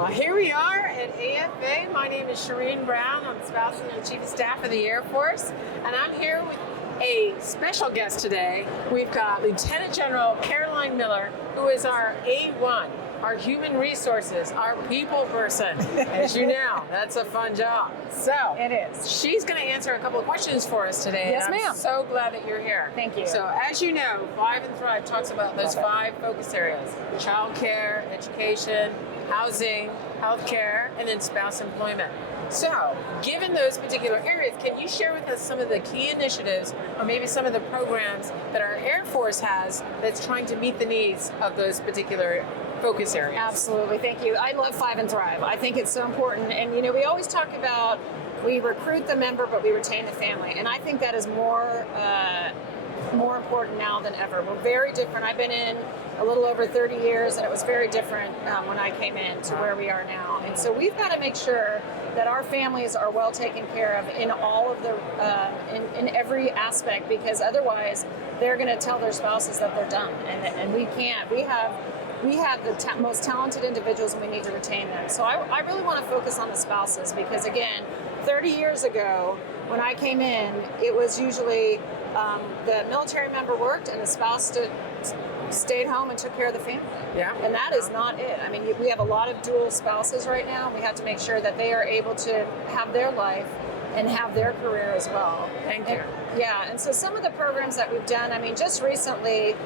Well, here we are at AFA. My name is Shireen Brown. I'm the Spouse and Chief of Staff of the Air Force, and I'm here with a special guest today. We've got Lieutenant General Caroline Miller, who is our A1, our human resources, our people person. As you know, that's a fun job. So it is. She's going to answer a couple of questions for us today. Yes, and I'm ma'am. so glad that you're here. Thank you. So as you know, Thrive and Thrive talks about those 5 focus areas: childcare, education, housing, healthcare, and then spouse employment. So, given those particular areas, can you share with us some of the key initiatives or maybe some of the programs that our Air Force has that's trying to meet the needs of those particular focus areas? Absolutely. Thank you. I love Thrive and Thrive. I think it's so important. And, you know, we always talk about we recruit the member, but we retain the family. And I think that is more important now than ever. We're very different. I've been in a little over 30 years, and it was very different when I came in to where we are now. And so we've got to make sure that our families are well taken care of in all of the, in every aspect, because otherwise they're going to tell their spouses that they're done, and we can't. We have the most talented individuals, and we need to retain them. So I really want to focus on the spouses, because again, 30 years ago, when I came in, it was usually the military member worked and the spouse stayed home and took care of the family. Yeah. And that is not it. I mean, we have a lot of dual spouses right now, and we have to make sure that they are able to have their life and have their career as well. Thank you. Yeah, and so some of the programs that we've done, I mean, just recently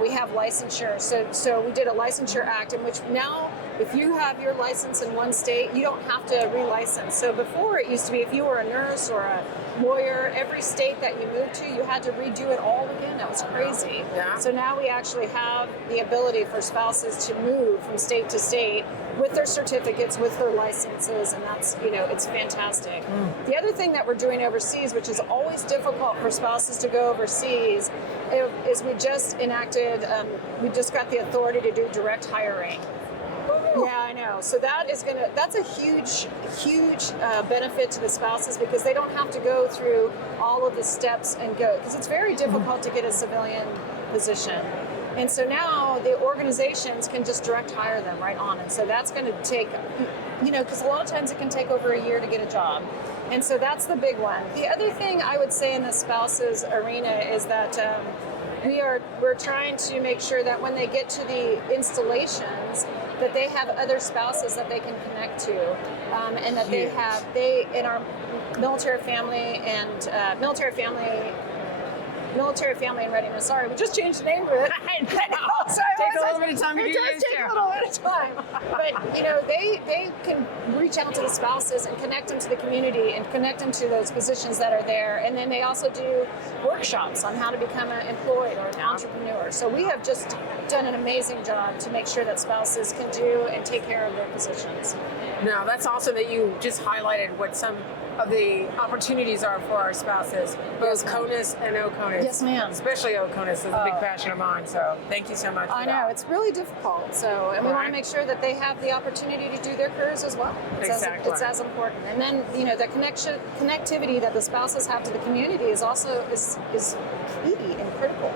we have licensure. So we did a licensure act in which now if you have your license in one state, you don't have to relicense. So before it used to be if you were a nurse or a lawyer, every state that you moved to, you had to redo it all again. That was crazy. Yeah. So now we actually have the ability for spouses to move from state to state with their certificates, with their licenses, and that's, you know, it's fantastic. The other thing that we're doing overseas, which is always difficult for spouses to go overseas, is we just enacted, we just got the authority to do direct hiring. Yeah, I know. So that's a huge benefit to the spouses, because they don't have to go through all of the steps and go, because it's very difficult to get a civilian position. And so now the organizations can just direct hire them right on. And so that's going to take, you know, because a lot of times it can take over a year to get a job. And so that's the big one. The other thing I would say in the spouses arena is that we're trying to make sure that when they get to the installations, that they have other spouses that they can connect to, and that they in our military family and military family and readiness. Sorry, we just changed the name of it. Takes a little bit of time to do It does take a little bit of time. But, you know, they can reach out to the spouses and connect them to the community and connect them to those positions that are there. And then they also do workshops on how to become an employed or an entrepreneur. So we have just done an amazing job to make sure that spouses can do and take care of their positions. Now, that's awesome that you just highlighted what some of the opportunities are for our spouses, both CONUS and OCONUS. Yes, ma'am. Especially OCONUS is a big passion of mine, so thank you so much for I know, it's really difficult. So, and we want to make sure that they have the opportunity to do their careers as well. It's as important. And then, you know, the connectivity that the spouses have to the community is also is key and critical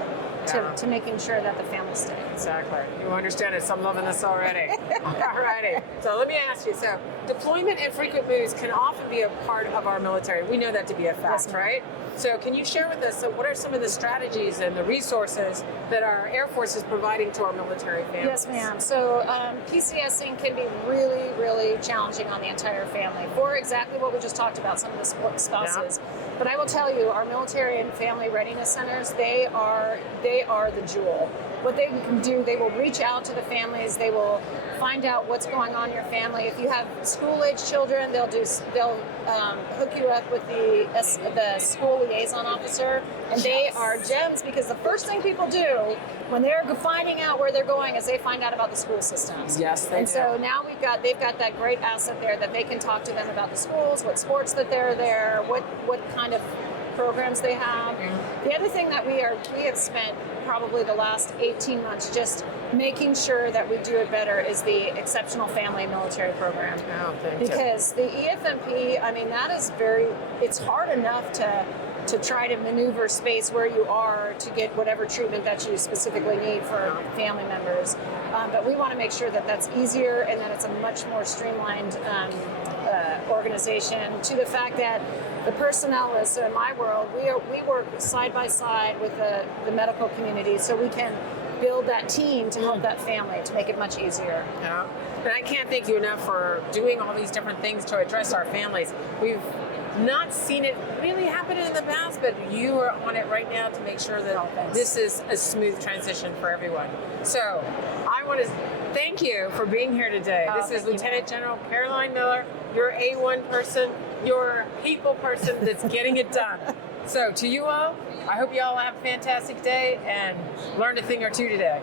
to making sure that the family stays. Exactly. You understand it, so I'm loving this already. Alrighty. So let me ask you, so deployment and frequent moves can often be a part of our military. We know that to be a fact, right? So can you share with us, so what are some of the strategies and the resources that our Air Force is providing to our military families? Yes, ma'am. So PCSing can be really, really challenging on the entire family for exactly what we just talked about, some of the support spouses. Yeah. But I will tell you, our military and family readiness centers, they are the jewel. What they can do, they will reach out to the families, they will find out what's going on in your family. If you have school-age children, they'll hook you up with the school liaison officer, and they are gems, because the first thing people do when they're finding out where they're going is they find out about the school systems. Yes, they do. So now they've got that great asset there that they can talk to them about the schools, what sports that they're there, what kind of programs they have. The other thing that we have spent probably the last 18 months just making sure that we do it better is the Exceptional Family Military Program. Oh, thank you. Because the EFMP, I mean, that is it's hard enough to to try to maneuver space where you are to get whatever treatment that you specifically need for family members. But we want to make sure that that's easier and that it's a much more streamlined organization, to the fact that the personnel is, so in my world, we work side by side with the medical community, so we can build that team to help that family, to make it much easier. Yeah. And I can't thank you enough for doing all these different things to address our families. We've not seen it really happen in the past, but you are on it right now to make sure that this is a smooth transition for everyone. So I want to thank you for being here today. This is Lieutenant General Caroline Miller, your A1 person, your people person that's getting it done. So to you all, I hope you all have a fantastic day and learned a thing or two today.